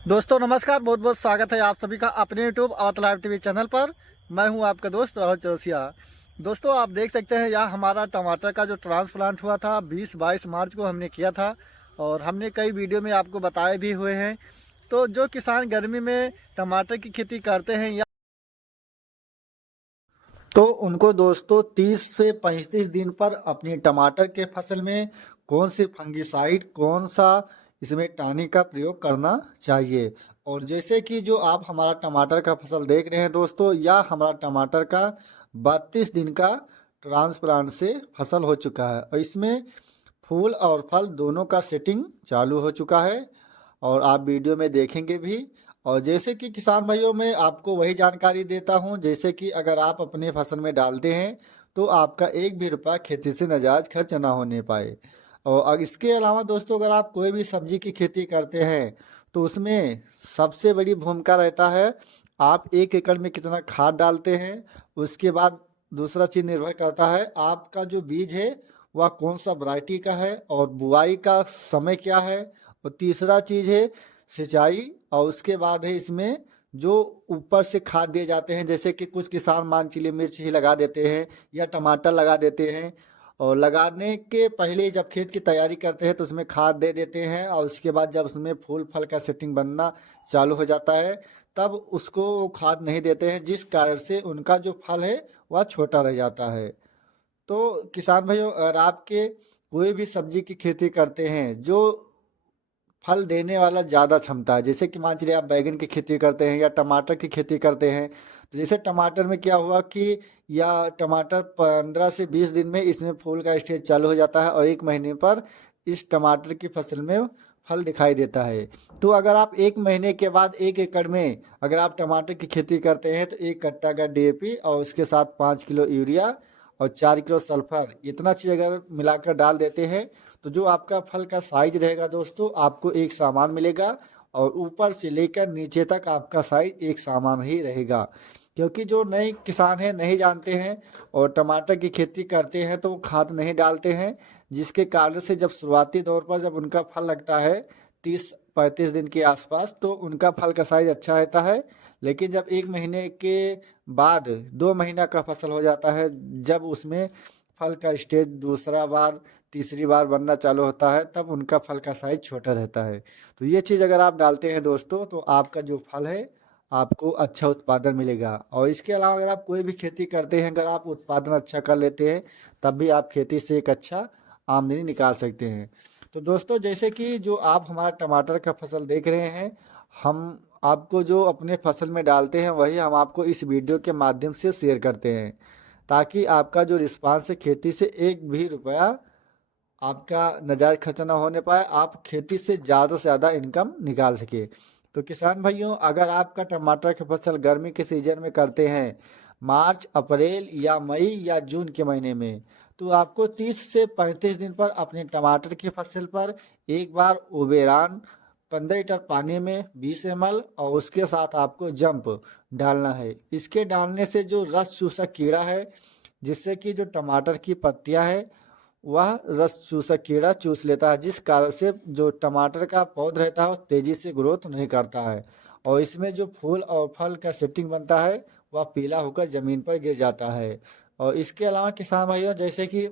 दोस्तों नमस्कार, बहुत बहुत स्वागत है आप सभी का अपने यूट्यूब अवत लाइव टीवी चैनल पर। मैं हूं आपका दोस्त राहुल चौरसिया। दोस्तों आप देख सकते हैं यह हमारा टमाटर का जो ट्रांसप्लांट हुआ था 20-22 मार्च को हमने किया था और हमने कई वीडियो में आपको बताए भी हुए हैं। तो जो किसान गर्मी में टमाटर की खेती करते हैं या तो उनको दोस्तों 30 से 35 दिन पर अपनी टमाटर के फसल में कौन सी फंगिसाइड कौन सा इसमें टॉनिक का प्रयोग करना चाहिए। और जैसे कि जो आप हमारा टमाटर का फसल देख रहे हैं दोस्तों, या हमारा टमाटर का 32 दिन का ट्रांसप्लांट से फसल हो चुका है और इसमें फूल और फल दोनों का सेटिंग चालू हो चुका है और आप वीडियो में देखेंगे भी। और जैसे कि किसान भाइयों मैं आपको वही जानकारी देता हूं, जैसे कि अगर आप अपने फसल में डालते हैं तो आपका एक भी रुपया खेती से नाजायज खर्च ना होने पाए। और इसके अलावा दोस्तों अगर आप कोई भी सब्जी की खेती करते हैं तो उसमें सबसे बड़ी भूमिका रहता है आप 1 एकड़ में कितना खाद डालते हैं। उसके बाद दूसरा चीज़ निर्भर करता है आपका जो बीज है वह कौन सा वैरायटी का है और बुआई का समय क्या है। और तीसरा चीज़ है सिंचाई। और उसके बाद है इसमें जो ऊपर से खाद दिए जाते हैं, जैसे कि कुछ किसान मान चलिए मिर्च ही लगा देते हैं या टमाटर लगा देते हैं और लगाने के पहले जब खेत की तैयारी करते हैं तो उसमें खाद दे देते हैं और उसके बाद जब उसमें फूल फल का सेटिंग बनना चालू हो जाता है तब उसको वो खाद नहीं देते हैं, जिस कारण से उनका जो फल है वह छोटा रह जाता है। तो किसान भाइयों अगर आपके कोई भी सब्जी की खेती करते हैं जो फल देने वाला ज़्यादा क्षमता है, जैसे कि मान चलिए आप बैगन की खेती करते हैं या टमाटर की खेती करते हैं, तो जैसे टमाटर में क्या हुआ कि या टमाटर 15 से 20 दिन में इसमें फूल का स्टेज चालू हो जाता है और 1 महीने पर इस टमाटर की फसल में फल दिखाई देता है। तो अगर आप 1 महीने के बाद 1 एकड़ में अगर आप टमाटर की खेती करते हैं तो 1 कट्टा का DAP और उसके साथ 5 किलो यूरिया और 4 किलो सल्फर इतना चीज़ अगर मिलाकर डाल देते हैं तो जो आपका फल का साइज रहेगा दोस्तों आपको एक सामान मिलेगा और ऊपर से लेकर नीचे तक आपका साइज एक सामान ही रहेगा। क्योंकि जो नए किसान हैं नहीं जानते हैं और टमाटर की खेती करते हैं तो वो खाद नहीं डालते हैं, जिसके कारण से जब शुरुआती दौर पर जब उनका फल लगता है 30-35 दिन के आसपास तो उनका फल का साइज अच्छा रहता है। लेकिन जब 1 महीने के बाद 2 महीना का फसल हो जाता है, जब उसमें फल का स्टेज दूसरा बार तीसरी बार बनना चालू होता है तब उनका फल का साइज छोटा रहता है। तो ये चीज़ अगर आप डालते हैं दोस्तों तो आपका जो फल है आपको अच्छा उत्पादन मिलेगा। और इसके अलावा अगर आप कोई भी खेती करते हैं अगर आप उत्पादन अच्छा कर लेते हैं तब भी आप खेती से एक अच्छा आमदनी निकाल सकते हैं। तो दोस्तों जैसे कि जो आप हमारा टमाटर का फसल देख रहे हैं, हम आपको जो अपने फसल में डालते हैं वही हम आपको इस वीडियो के माध्यम से शेयर करते हैं, ताकि आपका जो रिस्पांस है खेती से एक भी रुपया आपका नाजायज खर्च ना होने पाए, आप खेती से ज़्यादा इनकम निकाल सके। तो किसान भाइयों अगर आपका टमाटर की फसल गर्मी के सीजन में करते हैं मार्च अप्रैल या मई या जून के महीने में, तो आपको 30 से 35 दिन पर अपने टमाटर की फसल पर एक बार ओबेरान 15 लीटर पानी में 20 ml और उसके साथ आपको जंप डालना है। इसके डालने से जो रस चूसक कीड़ा है, जिससे कि जो टमाटर की पत्तियां है वह रस चूसक कीड़ा चूस लेता है, जिस कारण से जो टमाटर का पौध रहता है वो तेज़ी से ग्रोथ नहीं करता है और इसमें जो फूल और फल का सेटिंग बनता है वह पीला होकर ज़मीन पर गिर जाता है। और इसके अलावा किसान भाइयों जैसे कि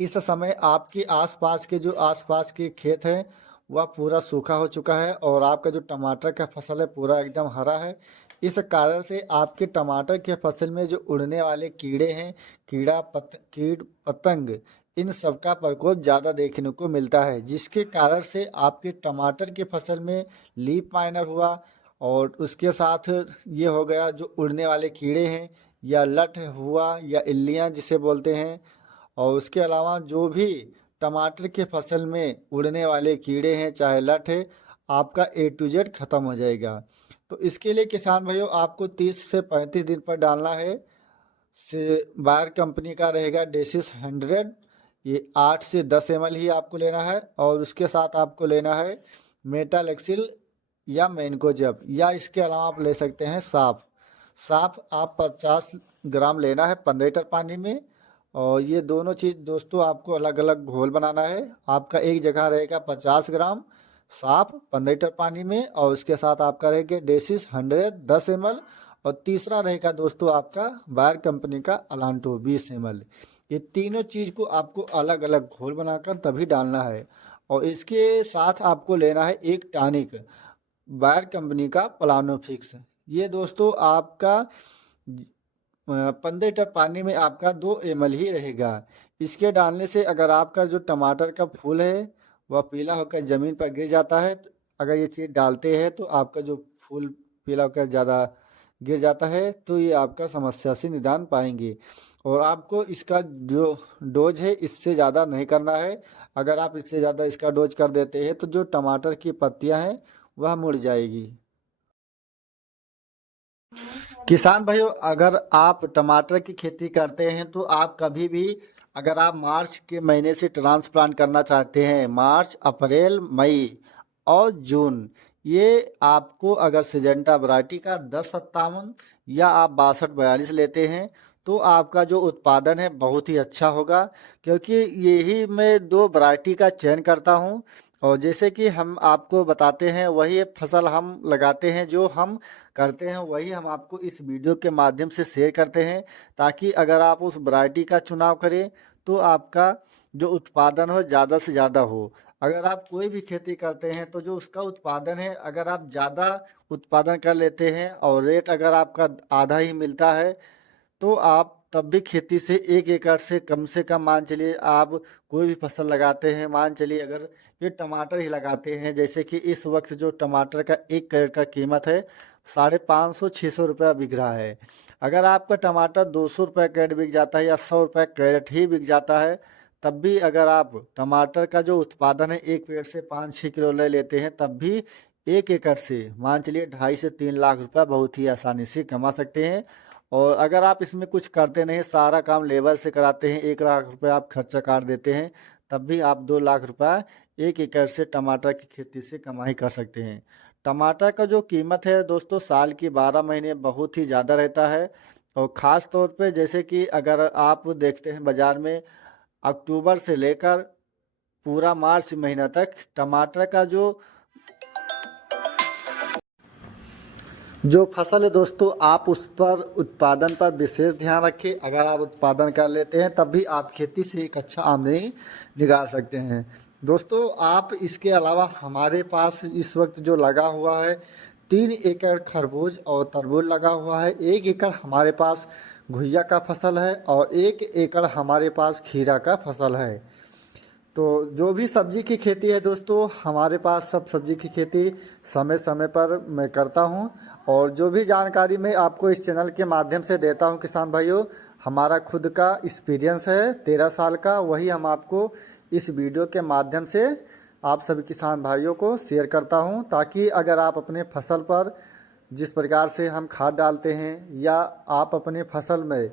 इस समय आपके आसपास के जो आसपास के खेत हैं वह पूरा सूखा हो चुका है और आपका जो टमाटर का फसल है पूरा एकदम हरा है। इस कारण से आपके टमाटर के फसल में जो उड़ने वाले कीड़े हैं, कीट पतंग, इन सब का प्रकोप ज़्यादा देखने को मिलता है, जिसके कारण से आपके टमाटर के फसल में लीफ माइनर हुआ और उसके साथ ये हो गया जो उड़ने वाले कीड़े हैं या लट हुआ या इल्लियाँ जिसे बोलते हैं। और उसके अलावा जो भी टमाटर के फसल में उड़ने वाले कीड़े हैं चाहे लट है, आपका A to Z ख़त्म हो जाएगा। तो इसके लिए किसान भाइयों आपको 30 से 35 दिन पर डालना है। से बायर कंपनी का रहेगा डेसिस 100, ये 8 से 10 ml ही आपको लेना है और उसके साथ आपको लेना है मेटालेक्सिल या मैनकोजेब, या इसके अलावा आप ले सकते हैं साफ साफ आप 50 ग्राम लेना है 15 लीटर पानी में। और ये दोनों चीज़ दोस्तों आपको अलग अलग घोल बनाना है। आपका एक जगह रहेगा 50 ग्राम साफ 15 लीटर पानी में, और उसके साथ आप करेंगे डेसिस 100 10 ml, और तीसरा रहेगा दोस्तों आपका बायर कंपनी का अलांटो 20 ml। ये तीनों चीज़ को आपको अलग अलग घोल बनाकर तभी डालना है। और इसके साथ आपको लेना है एक टॉनिक बायर कंपनी का प्लानो फिक्स। ये दोस्तों आपका 15 लीटर पानी में आपका 2 ml ही रहेगा। इसके डालने से अगर आपका जो टमाटर का फूल है वह पीला होकर ज़मीन पर गिर जाता है, अगर ये चीज़ डालते हैं तो आपका जो फूल पीला होकर ज़्यादा गिर जाता है, तो ये आपका समस्या से निदान पाएंगे। और आपको इसका जो डोज है इससे ज़्यादा नहीं करना है। अगर आप इससे ज़्यादा इसका डोज कर देते हैं तो जो टमाटर की पत्तियां हैं वह मुड़ जाएगी। किसान भाइयों, अगर आप टमाटर की खेती करते हैं तो आप कभी भी, अगर आप मार्च के महीने से ट्रांसप्लांट करना चाहते हैं, मार्च अप्रैल मई और जून, ये आपको अगर सिजेंटा वैरायटी का 1057 या आप 6242 लेते हैं तो आपका जो उत्पादन है बहुत ही अच्छा होगा। क्योंकि यही मैं दो वैरायटी का चयन करता हूँ, और जैसे कि हम आपको बताते हैं वही फसल हम लगाते हैं, जो हम करते हैं वही हम आपको इस वीडियो के माध्यम से शेयर करते हैं, ताकि अगर आप उस वैरायटी का चुनाव करें तो आपका जो उत्पादन हो ज़्यादा से ज़्यादा हो। अगर आप कोई भी खेती करते हैं तो जो उसका उत्पादन है, अगर आप ज़्यादा उत्पादन कर लेते हैं और रेट अगर आपका आधा ही मिलता है, तो आप तब भी खेती से 1 एकड़ से कम मान चलिए आप कोई भी फसल लगाते हैं, मान चलिए अगर ये टमाटर ही लगाते हैं, जैसे कि इस वक्त जो टमाटर का 1 कैरेट का कीमत है 550-600 रुपया बिक रहा है। अगर आपका टमाटर 200 रुपये कैरेट बिक जाता है या 100 रुपये कैरेट ही बिक जाता है, तब भी अगर आप टमाटर का जो उत्पादन है 1 पेड़ से 5-6 किलो ले लेते हैं, तब भी 1 एकड़ से मान चलिए 2.5 से 3 लाख रुपया बहुत ही आसानी से कमा सकते हैं। और अगर आप इसमें कुछ करते नहीं, सारा काम लेबर से कराते हैं, 1 लाख रुपए आप खर्चा काट देते हैं, तब भी आप 2 लाख रुपए 1 एकड़ से टमाटर की खेती से कमाई कर सकते हैं। टमाटर का जो कीमत है दोस्तों साल की 12 महीने बहुत ही ज़्यादा रहता है। और ख़ास तौर पे जैसे कि अगर आप देखते हैं बाज़ार में, अक्टूबर से लेकर पूरा मार्च महीना तक टमाटर का जो फसल है दोस्तों, आप उस पर उत्पादन पर विशेष ध्यान रखें। अगर आप उत्पादन कर लेते हैं तब भी आप खेती से एक अच्छा आमदनी निकाल सकते हैं। दोस्तों, आप इसके अलावा हमारे पास इस वक्त जो लगा हुआ है 3 एकड़ खरबूज और तरबूज लगा हुआ है, 1 एकड़ हमारे पास घुइया का फसल है और 1 एकड़ हमारे पास खीरा का फसल है। तो जो भी सब्जी की खेती है दोस्तों, हमारे पास सब सब्जी की खेती समय समय पर मैं करता हूं। और जो भी जानकारी मैं आपको इस चैनल के माध्यम से देता हूं किसान भाइयों, हमारा खुद का एक्सपीरियंस है 13 साल का, वही हम आपको इस वीडियो के माध्यम से आप सभी किसान भाइयों को शेयर करता हूं, ताकि अगर आप अपने फसल पर जिस प्रकार से हम खाद डालते हैं या आप अपने फसल में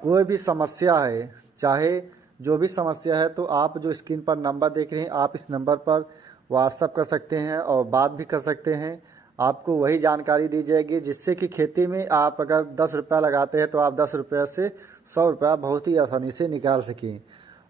कोई भी समस्या है, चाहे जो भी समस्या है, तो आप जो स्क्रीन पर नंबर देख रहे हैं आप इस नंबर पर व्हाट्सअप कर सकते हैं और बात भी कर सकते हैं। आपको वही जानकारी दी जाएगी जिससे कि खेती में आप अगर 10 रुपया लगाते हैं तो आप 10 रुपये से 100 रुपया बहुत ही आसानी से निकाल सकें।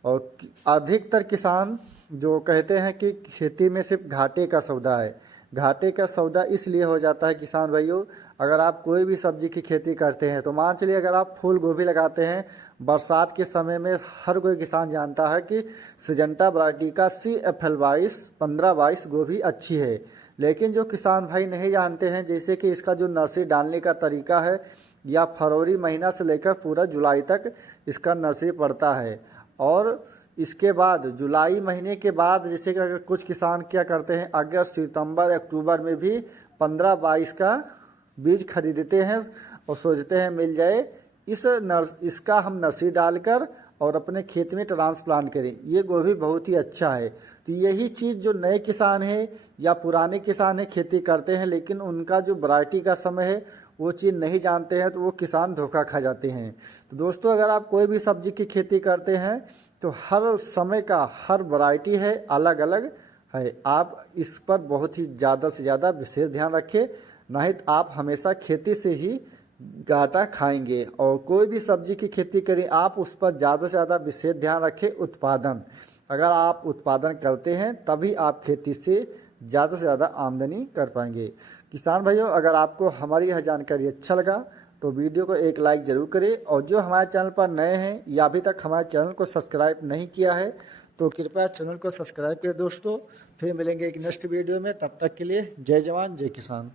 और अधिकतर किसान जो कहते हैं कि खेती में सिर्फ घाटे का सौदा है, घाटे का सौदा इसलिए हो जाता है किसान भाइयों, अगर आप कोई भी सब्जी की खेती करते हैं तो मान चलिए अगर आप फूल गोभी लगाते हैं, बरसात के समय में हर कोई किसान जानता है कि सिजेंटा वैरायटी का CFL 1522 गोभी अच्छी है। लेकिन जो किसान भाई नहीं जानते हैं, जैसे कि इसका जो नर्सरी डालने का तरीका है, या फरवरी महीना से लेकर पूरा जुलाई तक इसका नर्सरी पड़ता है, और इसके बाद जुलाई महीने के बाद जैसे कि अगर कुछ किसान क्या करते हैं, अगस्त सितंबर अक्टूबर में भी 15-22 का बीज खरीदते हैं और सोचते हैं मिल जाए, इसका हम नर्सरी डालकर और अपने खेत में ट्रांसप्लांट करें, ये गोभी बहुत ही अच्छा है। तो यही चीज़ जो नए किसान हैं या पुराने किसान हैं खेती करते हैं, लेकिन उनका जो वैरायटी का समय है वो चीज़ नहीं जानते हैं, तो वो किसान धोखा खा जाते हैं। तो दोस्तों, अगर आप कोई भी सब्जी की खेती करते हैं तो हर समय का हर वैरायटी है अलग अलग है, आप इस पर बहुत ही ज़्यादा से ज़्यादा विशेष ध्यान रखें, नहीं तो आप हमेशा खेती से ही घाटा खाएंगे। और कोई भी सब्जी की खेती करें आप उस पर ज़्यादा से ज़्यादा विशेष ध्यान रखें उत्पादन। अगर आप उत्पादन करते हैं तभी आप खेती से ज़्यादा से ज़्यादा आमदनी कर पाएंगे। किसान भाइयों, अगर आपको हमारी यह जानकारी अच्छा लगा तो वीडियो को एक लाइक ज़रूर करें, और जो हमारे चैनल पर नए हैं या अभी तक हमारे चैनल को सब्सक्राइब नहीं किया है तो कृपया चैनल को सब्सक्राइब करें दोस्तों। फिर मिलेंगे एक नेक्स्ट वीडियो में, तब तक के लिए जय जवान जय किसान।